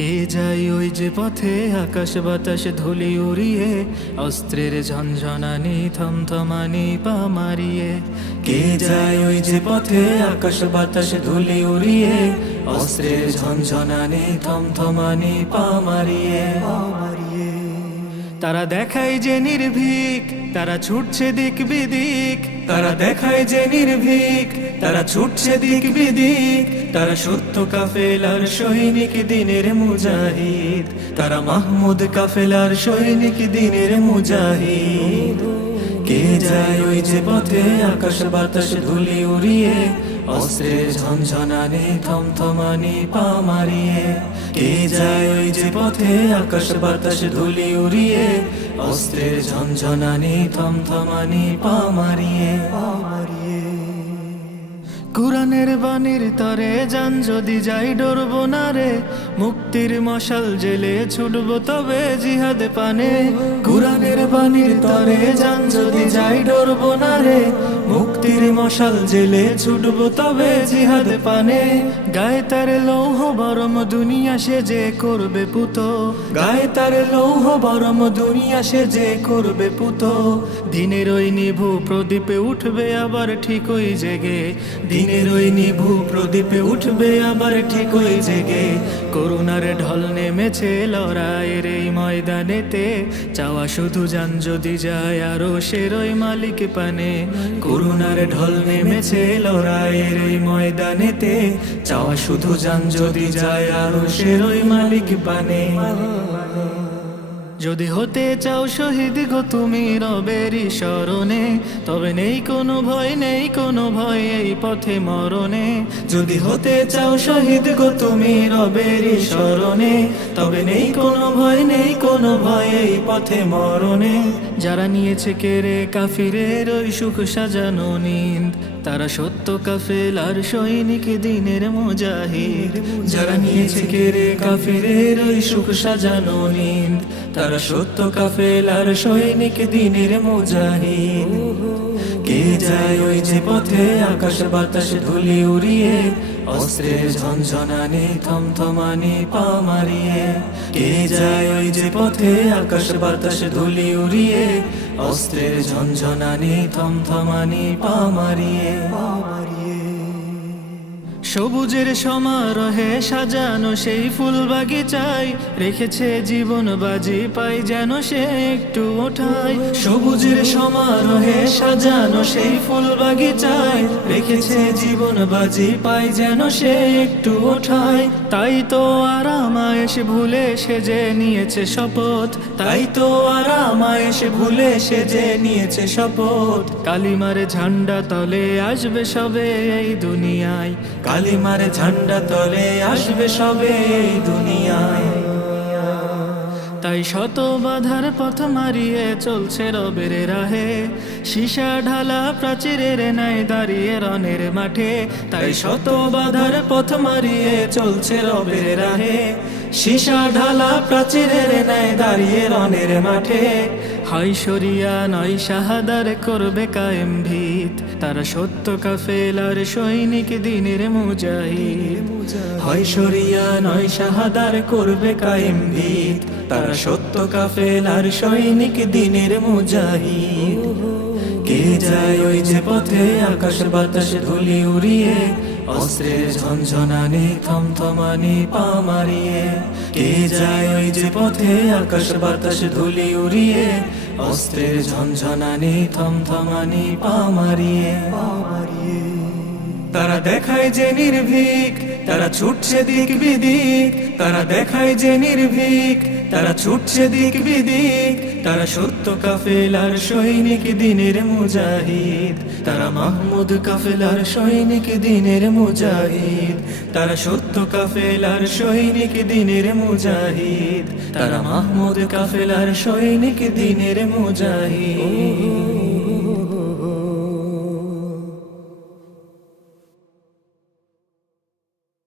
কে যায় ওই যে পথে আকাশ বাতাস ধুলি উড়িয়ে, অস্ত্রের ঝনঝনানি থমথমানি পা মারিয়ে। কে যায় ওই যে পথে আকাশ বাতাস ধুলি উড়িয়ে, অস্ত্রের ঝনঝনানি থমথমানি পা মারিয়ে। তারা দেখায় যে নির্ভীক, তারা ছুটছে দিক বিদিক। তারা দেখায় যে নির্ভীক, তারা ছুটছে দিক বিদিক। তারা সত্য কাফেলার সৈনিক, দিনের মুজাহিদ। তারা মাহমুদ কাফেলার সৈনিক, দিনের মুজাহিদ। কে যায় ওই যে পথে আকাশ বাতাস ধুলি উড়িয়ে, অস্ত্রের ঝনঝনানি থমথমানি পা মারিয়ে। কে যায় ওই যে পথে আকাশ বাতাস ধুলি উড়িয়ে, অস্ত্রের ঝনঝনানি থমথমানি পা মারিয়ে। কুরআনের বাণীর তরে যান যদি যাই ডরব না রে, মুক্তির মশাল জেলে ছুটব তবে জিহাদ পানে। কুরআনের বাণীর তরে যান যদি যাই ডরব না রে, মুক্তির মশাল জেলে ছুটব তবে জিহাদ পানে। গায়ে তার লৌহ বরম দুনিয়া সে যে করবে পুত, গায়ে তার লৌহ বরম দুনিয়া সে যে করবে পুত। দিনের ওই নিভু প্রদীপে উঠবে আবার ঠিকই জেগে, দিনের ওই নিভু প্রদীপে উঠবে আবার ঠিকই জেগে। করুণার ঢল নেমেছে লড়াইয়ের এই ময়দানেতে, চাওয়া শুধু যান যদি যায় আরো সেরই মালিক পানে। করুণার ঢল নেমেছে লড়াইয়ের এই ময়দানেতে, চাওয়া শুধু যান যদি যায় আরো সেরই মালিক পানে। যদি হতে চাও শহীদ গো তুমি রবেরই শরণে, তবে নেই কোনো ভয়, নেই কোনো ভয় এই পথে মরণে। যদি হতে চাও শহীদ গো তুমি রবেরই শরণে, তবে নেই কোনো ভয়, নেই কোনো ভয় এই পথে মরণে। যারা নিয়েছে কেড়ে কাফিরের ওই সুখ সাজানো নিন্দ, তারা সত্য কাফেলার সৈনিক, দিনের মুজাহিদ। যারা নিয়েছে কেড়ে কাফিরের ওই সুখ সাজানো নিন্দ, তারা সত্য কাফেলার সৈনিক, দিনের মুজাহিদ। কে যায় ওই যে পথে আকাশ বাতাস ধুলি উড়িয়ে, অস্ত্রের ঝনঝনানি থমথমানি পা মারিয়ে। কে যায় ওই যে পথে আকাশ বাতাস ধুলি উড়িয়ে, অস্ত্রের ঝনঝনানি থমথমানি পা মারিয়ে। সবুজের সমারোহে সাজানো সেই ফুল বাগিচায়, রেখেছে জীবন বাজি পাই যেন সে একটু ওঠায়। সবুজের সমারোহে সাজানো সেই ফুল বাগিচায়, রেখেছে জীবন বাজি পাই যেন সে একটু ওঠায়। তাই তো আরাম এসে ভুলে সে যে নিয়েছে শপথ, তাই তো আরাম এসে ভুলে সে যে নিয়েছে শপথ। কালিমার ঝান্ডা তলে আসবে সবে এই দুনিয়ায়, কালিমার ঝান্ডা তলে আসবে সবে এই দুনিয়ায়। তাই শত বাধার পথ মারিয়ে চলছে রবের রাহে, সীসা ঢালা প্রাচীরের ন্যায় দাঁড়িয়ে রণের মাঠে। তাই শত বাধার পথ মারিয়ে চলছে রবের রাহে, সীসা ঢালা প্রাচীরের ন্যায় দাঁড়িয়ে রণের মাঠে। হয় শরিয়া নয় শাহাদার করবে কায়েম ভিত, তারা সত্য কাফেলার সৈনিক, দিনের মুজাহিদ। হয় শরিয়া নয় শাহাদার করবে কায়েম ভিত, তারা সত্য কাফেলার সৈনিক, দিনের মুজাহিদ। কে যায় ওই যে পথে আকাশ বাতাস ধুলি উড়িয়ে, অস্ত্রের ঝনঝনানি থমথমানি পা মারিয়ে। কে যায় ওই যে পথে আকাশ বাতাস ধুলি উড়িয়ে, অস্ত্রের ঝনঝনানি থমথমানি পা মারিয়ে। তারা দেখায় যে নির্ভীক, তারা ছুটছে দিক বিদিক। তারা দেখায় যে নির্ভীক, তারা ছুটছে দিক বিদিক। তারা সত্য কাফেলার সৈনিক, দিনের মুজাহিদ। তারা মাহমুদ কাফেলার সৈনিক, দিনের মুজাহিদ। তারা সত্য কাফেলার সৈনিক, দিনের মুজাহিদ। তারা মাহমুদ কাফেলার সৈনিক, দিনের মুজাহিদ।